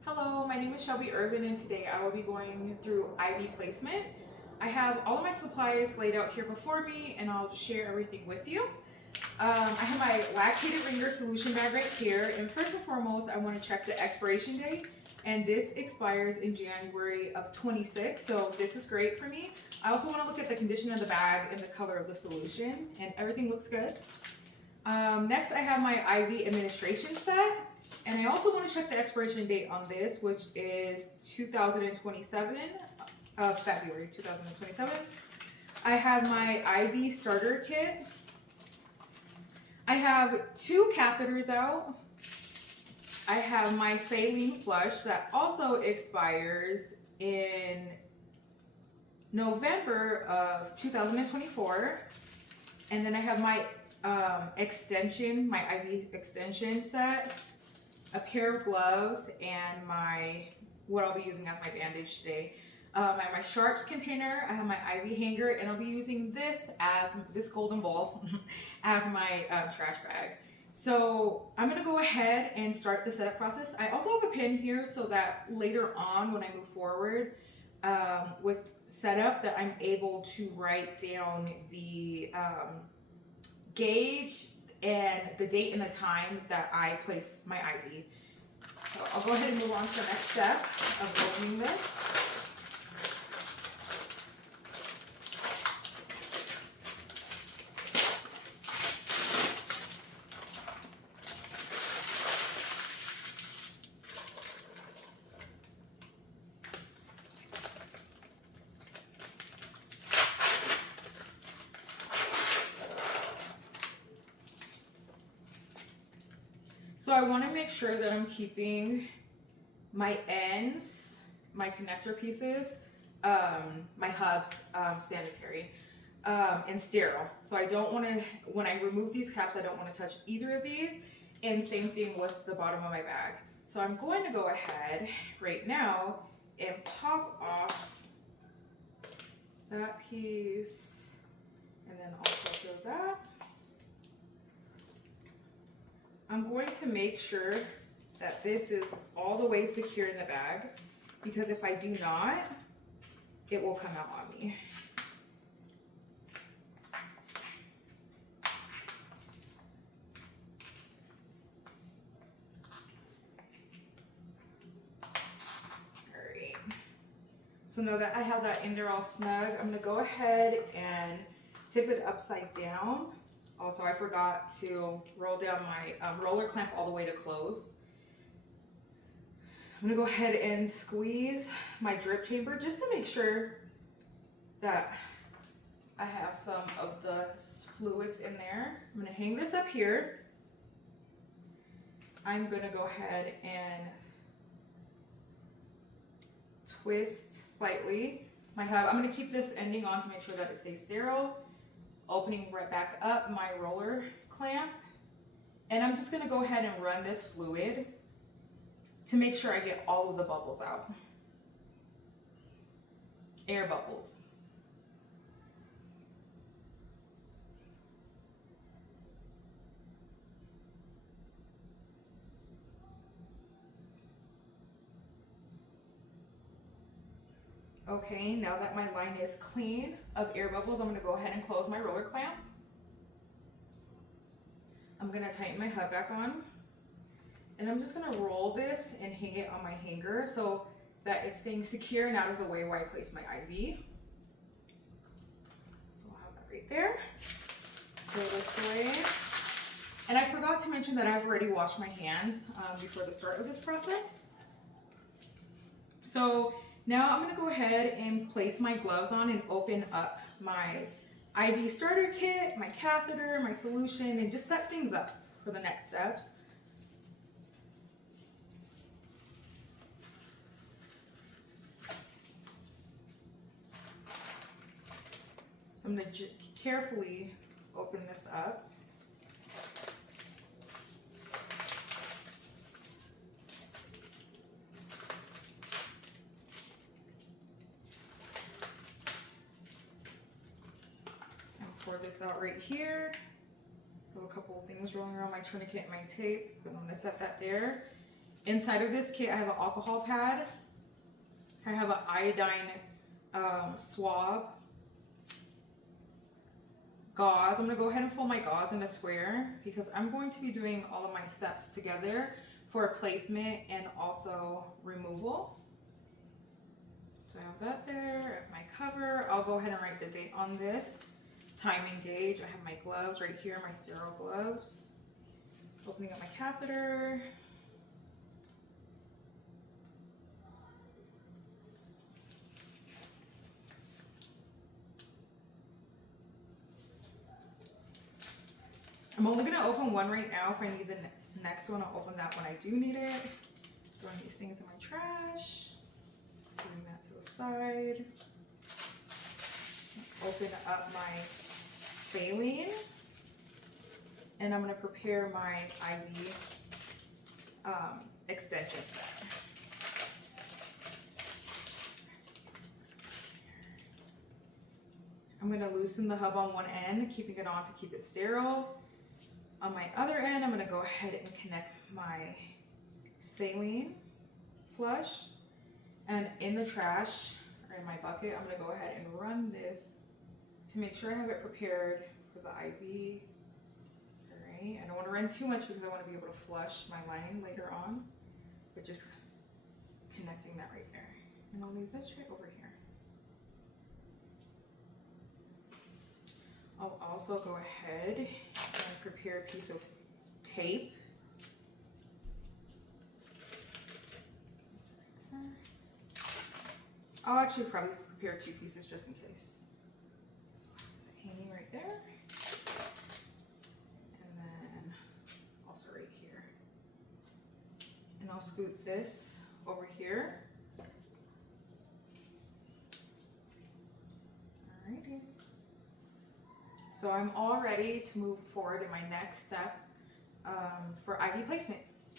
Hello, my name is Shelby Irvin, and today I will be going through IV placement. I have all of my supplies laid out here before me, and I'll just share everything with you. I have my lactated ringer solution bag right here, and first and foremost, I want to check the expiration date, and this expires in January of 26, so this is great for me. I also want to look at the condition of the bag and the color of the solution, and everything looks good. Next, I have my IV administration set. And I also want to check the expiration date on this, which is 2027, February 2027. I have my IV starter kit. I have 2 catheters out. I have my saline flush that also expires in November of 2024. And then I have my extension, my IV extension set, a pair of gloves, and what I'll be using as my bandage today. I have my sharps container, I have my IV hanger, and I'll be using this golden bowl as my trash bag. So I'm gonna go ahead and start the setup process. I also have a pen here so that later on when I move forward with setup that I'm able to write down the gauge and the date and the time that I place my IV. So I'll go ahead and move on to the next step of opening this. So I want to make sure that I'm keeping my ends, my connector pieces, my hubs sanitary and sterile. So I don't want to, when I remove these caps, I don't want to touch either of these. And same thing with the bottom of my bag. So I'm going to go ahead right now and pop off that piece and then also that. I'm going to make sure that this is all the way secure in the bag, because if I do not, it will come out on me. All right. So now that I have that in there all snug, I'm gonna go ahead and tip it upside down. Also, I forgot to roll down my roller clamp all the way to close. I'm gonna go ahead and squeeze my drip chamber just to make sure that I have some of the fluids in there. I'm gonna hang this up here. I'm gonna go ahead and twist slightly my hub. I'm gonna keep this ending on to make sure that it stays sterile. Opening right back up my roller clamp, and I'm just gonna go ahead and run this fluid to make sure I get all of the bubbles out. Air bubbles. Okay, now that my line is clean of air bubbles, I'm gonna go ahead and close my roller clamp. I'm gonna tighten my hub back on, and I'm just gonna roll this and hang it on my hanger so that it's staying secure and out of the way where I place my IV. So I'll have that right there. Go this way. And I forgot to mention that I've already washed my hands before the start of this process. So now I'm gonna go ahead and place my gloves on and open up my IV starter kit, my catheter, my solution, and just set things up for the next steps. So I'm gonna carefully open this up. Pour this out right here. Got a couple of things rolling around, my tourniquet and my tape, but I'm gonna set that there. Inside of this kit, I have an alcohol pad. I have an iodine swab, gauze. I'm gonna go ahead and fold my gauze in a square because I'm going to be doing all of my steps together for placement and also removal. So I have that there, my cover. I'll go ahead and write the date on this. Timing gauge. I have my gloves right here, my sterile gloves. Opening up my catheter. I'm only gonna open one right now. If I need the next one, I'll open that when I do need it. Throwing these things in my trash. Putting that to the side. Open up my saline. And I'm gonna prepare my IV extension set. I'm gonna loosen the hub on one end, keeping it on to keep it sterile. On my other end, I'm gonna go ahead and connect my saline flush. And in the trash, or in my bucket, I'm gonna go ahead and run this to make sure I have it prepared for the IV. All right, I don't wanna run too much because I wanna be able to flush my line later on, but just connecting that right there. And I'll leave this right over here. I'll also go ahead and prepare a piece of tape. I'll actually probably prepare 2 pieces just in case. Hanging right there. And then also right here. And I'll scoot this over here. Alrighty. So I'm all ready to move forward in my next step for IV placement.